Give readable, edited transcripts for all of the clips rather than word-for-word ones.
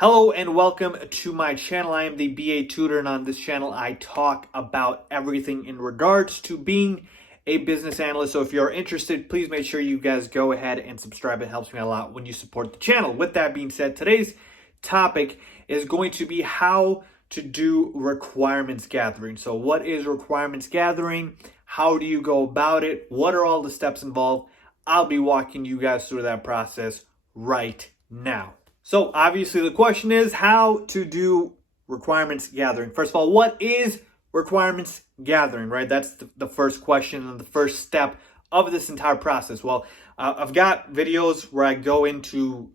Hello and welcome to my channel. I am the BA Tutor, and on this channel I talk about everything in regards to being a business analyst. So if you're interested, please make sure you guys go ahead and subscribe. It helps me a lot when you support the channel. With that being said, today's topic is going to be how to do requirements gathering. So what is requirements gathering? How do you go about it? What are all the steps involved? I'll be walking you guys through that process right now. So obviously the question is how to do requirements gathering. First of all, what is requirements gathering, right? That's the first question and the first step of this entire process. Well, I've got videos where I go into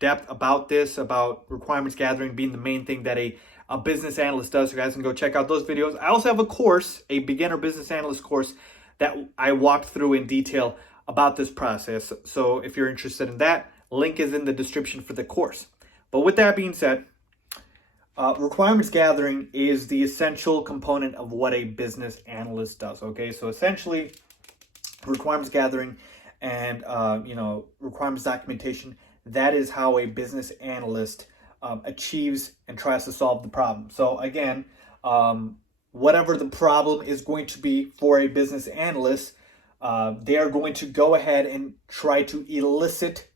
depth about this, about requirements gathering being the main thing that a business analyst does. So you guys can go check out those videos. I also have a course, a beginner business analyst course that I walked through in detail about this process. So if you're interested in that, link is in the description for the course. But with that being said, requirements gathering is the essential component of what a business analyst does. Okay, so essentially, requirements gathering and requirements documentation. That is how a business analyst achieves and tries to solve the problem. So again, whatever the problem is going to be for a business analyst, they are going to go ahead and try to elicit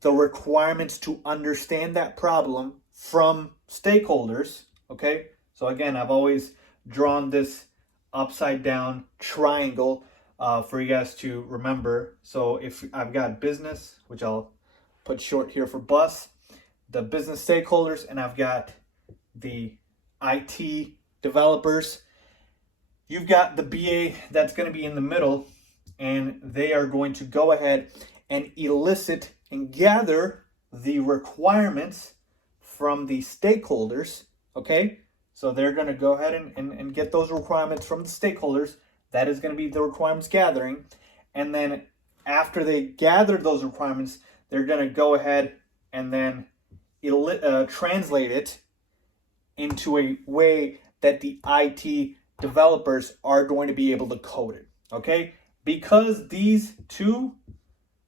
the requirements to understand that problem from stakeholders. Okay, so again, I've always drawn this upside down triangle for you guys to remember. So if I've got business, which I'll put short here for bus, the business stakeholders, and I've got the IT developers, you've got the BA that's going to be in the middle, and they are going to go ahead and elicit and gather the requirements from the stakeholders. Okay, so they're going to go ahead and get those requirements from the stakeholders. That is going to be the requirements gathering. And then after they gather those requirements, they're going to go ahead and then translate it into a way that the IT developers are going to be able to code it. Okay, because these two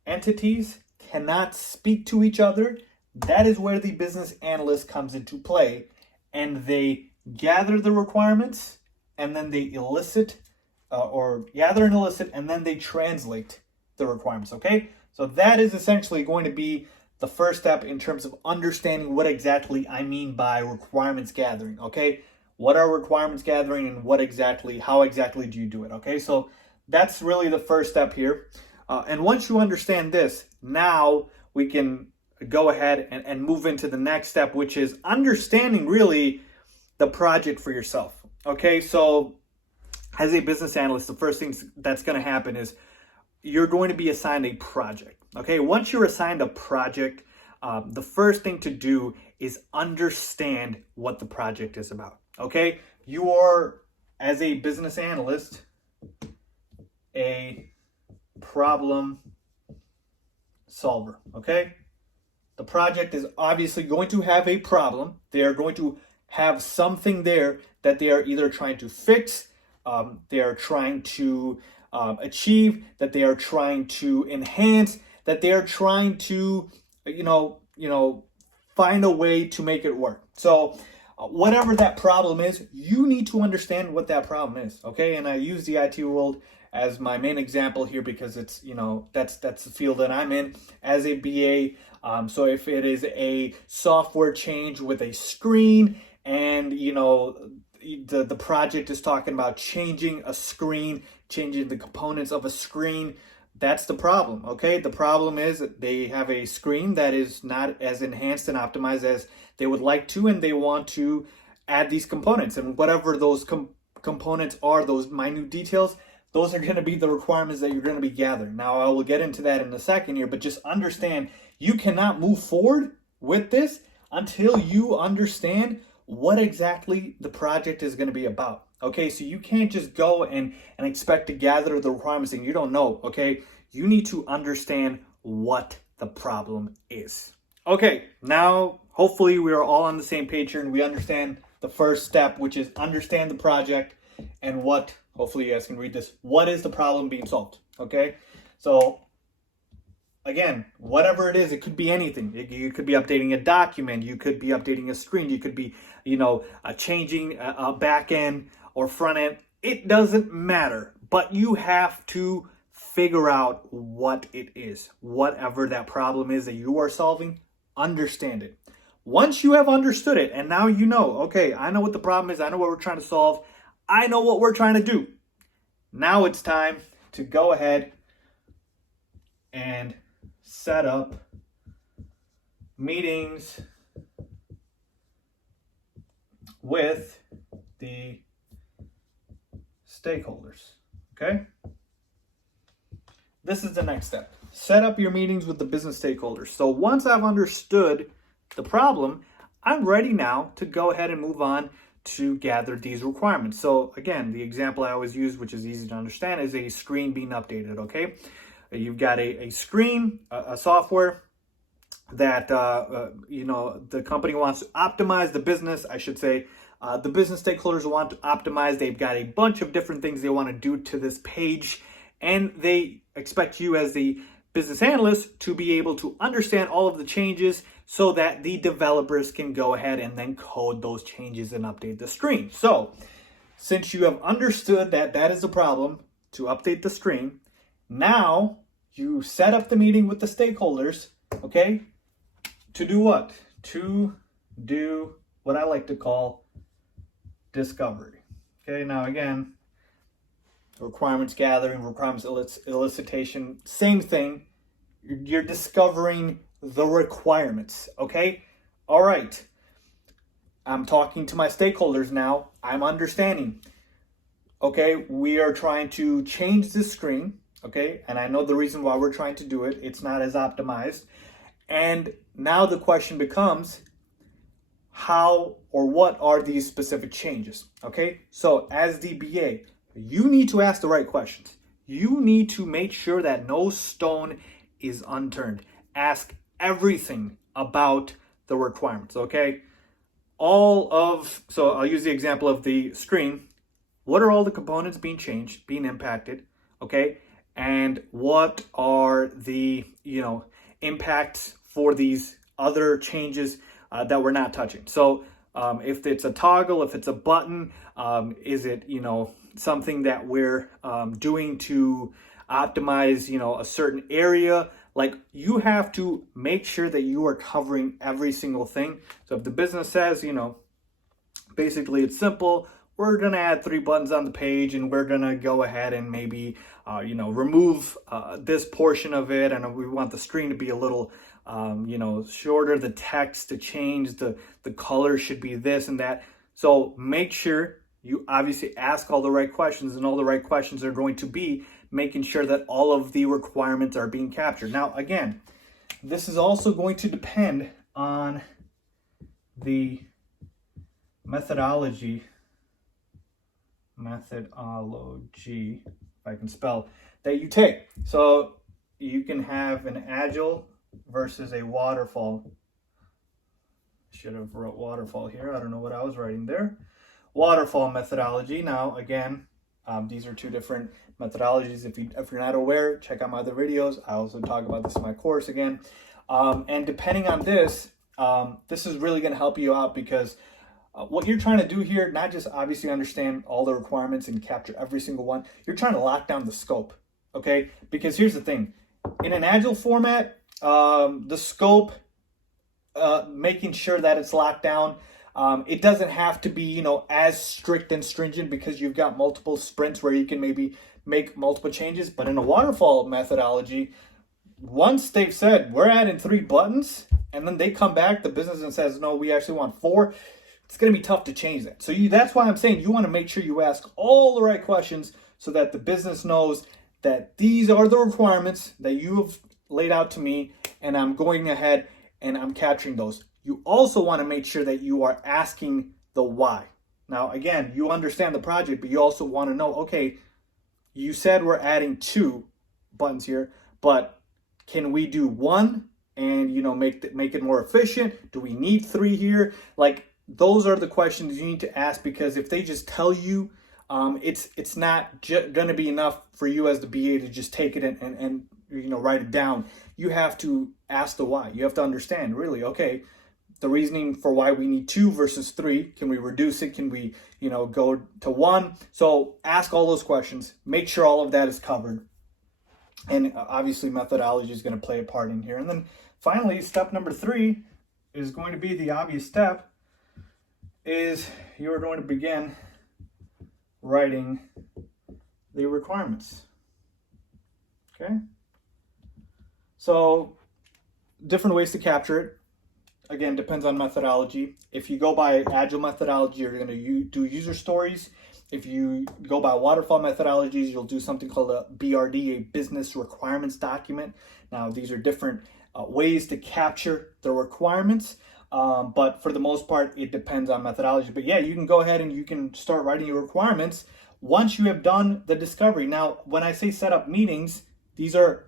entities cannot speak to each other, that is where the business analyst comes into play, and they gather the requirements, and then they elicit gather and elicit, and then they translate the requirements. Okay, so that is essentially going to be the first step in terms of understanding what exactly I mean by requirements gathering. Okay, what are requirements gathering, and how exactly do you do it? Okay, so that's really the first step here. And once you understand this, now we can go ahead and move into the next step, which is understanding really the project for yourself. Okay, so as a business analyst, the first thing that's going to happen is you're going to be assigned a project. Okay, once you're assigned a project, the first thing to do is understand what the project is about. Okay, you are, as a business analyst, a problem solver. Okay, the project is obviously going to have a problem. They are going to have something there that they are either trying to fix, they are trying to achieve, that they are trying to enhance, that they are trying to find a way to make it work. So whatever that problem is, you need to understand what that problem is. Okay, and I use the IT world as my main example here because it's, that's the field that I'm in as a BA. So if it is a software change with a screen, and the project is talking about changing a screen, changing the components of a screen, that's the problem. Okay, the problem is that they have a screen that is not as enhanced and optimized as they would like to, and they want to add these components, and whatever those components are, those minute details, those are going to be the requirements that you're going to be gathering. Now, I will get into that in a second here, but just understand you cannot move forward with this until you understand what exactly the project is going to be about. Okay, so you can't just go and expect to gather the requirements and you don't know. Okay, you need to understand what the problem is. Okay, now hopefully we are all on the same page here and we understand the first step, which is understand the project and hopefully you guys can read this. What is the problem being solved? Okay, so again, whatever it is, it could be anything. You could be updating a document, you could be updating a screen, you could be, changing a back end or front end. It doesn't matter, but you have to figure out what it is. Whatever that problem is that you are solving, understand it. Once you have understood it, and now you know, okay, I know what the problem is, I know what we're trying to solve, I know what we're trying to do. Now it's time to go ahead and set up meetings with the stakeholders, okay? This is the next step. Set up your meetings with the business stakeholders. So once I've understood the problem, I'm ready now to go ahead and move on to gather these requirements. So again, the example I always use, which is easy to understand, is a screen being updated, okay? You've got a screen, a software that, the company wants to optimize, the business, I should say, the business stakeholders want to optimize. They've got a bunch of different things they want to do to this page, and they expect you as the business analyst to be able to understand all of the changes so that the developers can go ahead and then code those changes and update the screen. So since you have understood that that is a problem to update the screen, now you set up the meeting with the stakeholders, okay, to do what? To do what I like to call discovery. Okay, now again, requirements gathering, requirements elicitation, same thing. You're discovering the requirements, okay? All right. I'm talking to my stakeholders now. I'm understanding. Okay, we are trying to change this screen, okay? And I know the reason why we're trying to do it. It's not as optimized. And now the question becomes, how or what are these specific changes, okay? So as the BA, you need to ask the right questions. You need to make sure that no stone is unturned. Ask everything about the requirements, okay? So I'll use the example of the screen. What are all the components being changed, being impacted, okay? And what are the, impacts for these other changes that we're not touching? So if it's a toggle, if it's a button, is it, something that we're doing to optimize, a certain area? Like, you have to make sure that you are covering every single thing. So if the business says, basically it's simple, we're going to add 3 buttons on the page and we're going to go ahead and maybe, remove this portion of it. And we want the screen to be a little, shorter, the text to change, the color should be this and that. So make sure you obviously ask all the right questions, and all the right questions are going to be making sure that all of the requirements are being captured. Now, again, this is also going to depend on the methodology, if I can spell, that you take. So you can have an agile versus a waterfall. Should have wrote waterfall here. I don't know what I was writing there. Waterfall methodology. Now, again, these are 2 different methodologies. If you're not aware, check out my other videos. I also talk about this in my course again. And depending on this, this is really going to help you out, because what you're trying to do here, not just obviously understand all the requirements and capture every single one, you're trying to lock down the scope, okay? Because here's the thing. In an agile format, the scope, making sure that it's locked down, it doesn't have to be, as strict and stringent, because you've got multiple sprints where you can maybe make multiple changes. But in a waterfall methodology, once they've said, we're adding 3 buttons, and then they come back, the business, and says, no, we actually want 4, it's going to be tough to change that. So that's why I'm saying you want to make sure you ask all the right questions so that the business knows that these are the requirements that you have laid out to me, and I'm going ahead and I'm capturing those. You also want to make sure that you are asking the why. Now, again, you understand the project, but you also want to know, okay, you said we're adding 2 buttons here, but can we do 1 and, make it more efficient? Do we need 3 here? Like, those are the questions you need to ask, because if they just tell you, it's not going to be enough for you as the BA to just take it and write it down. you have to ask the why. You have to understand, really, okay, the reasoning for why we need 2 versus 3. Can we reduce it? Can we, go to 1? So ask all those questions. Make sure all of that is covered. And obviously methodology is going to play a part in here. And then finally, step number 3 is going to be the obvious step, is you're going to begin writing the requirements. Okay? So different ways to capture it. Again, depends on methodology. If you go by agile methodology, you're going to do user stories. If you go by waterfall methodologies, you'll do something called a BRD, a business requirements document. Now, these are different ways to capture the requirements, but for the most part, it depends on methodology. But yeah, you can go ahead and you can start writing your requirements once you have done the discovery. Now, when I say set up meetings, these are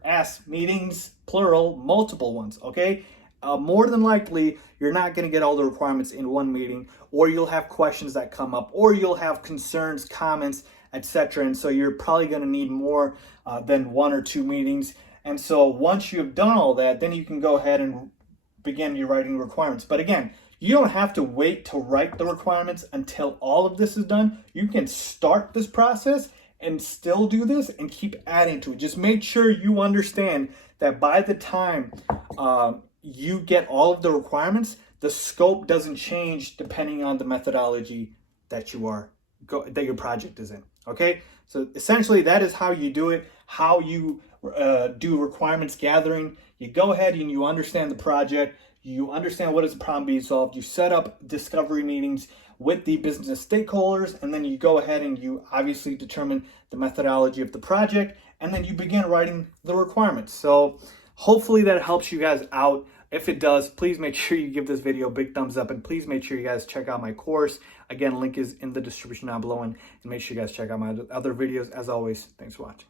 meetings, plural, multiple ones, okay? More than likely, you're not going to get all the requirements in one meeting, or you'll have questions that come up, or you'll have concerns, comments, etc. And so you're probably going to need more than 1 or 2 meetings. And so once you've done all that, then you can go ahead and begin your writing requirements. But again, you don't have to wait to write the requirements until all of this is done. You can start this process and still do this and keep adding to it. Just make sure you understand that by the time you get all of the requirements, the scope doesn't change depending on the methodology that that your project is in. Okay, so essentially that is how you do it, how you do requirements gathering. You go ahead and you understand the project, you understand what is the problem being solved, you set up discovery meetings with the business stakeholders, and then you go ahead and you obviously determine the methodology of the project, and then you begin writing the requirements. So hopefully that helps you guys out. If it does, please make sure you give this video a big thumbs up, and please make sure you guys check out my course. Again, link is in the description down below, and make sure you guys check out my other videos. As always, thanks for watching.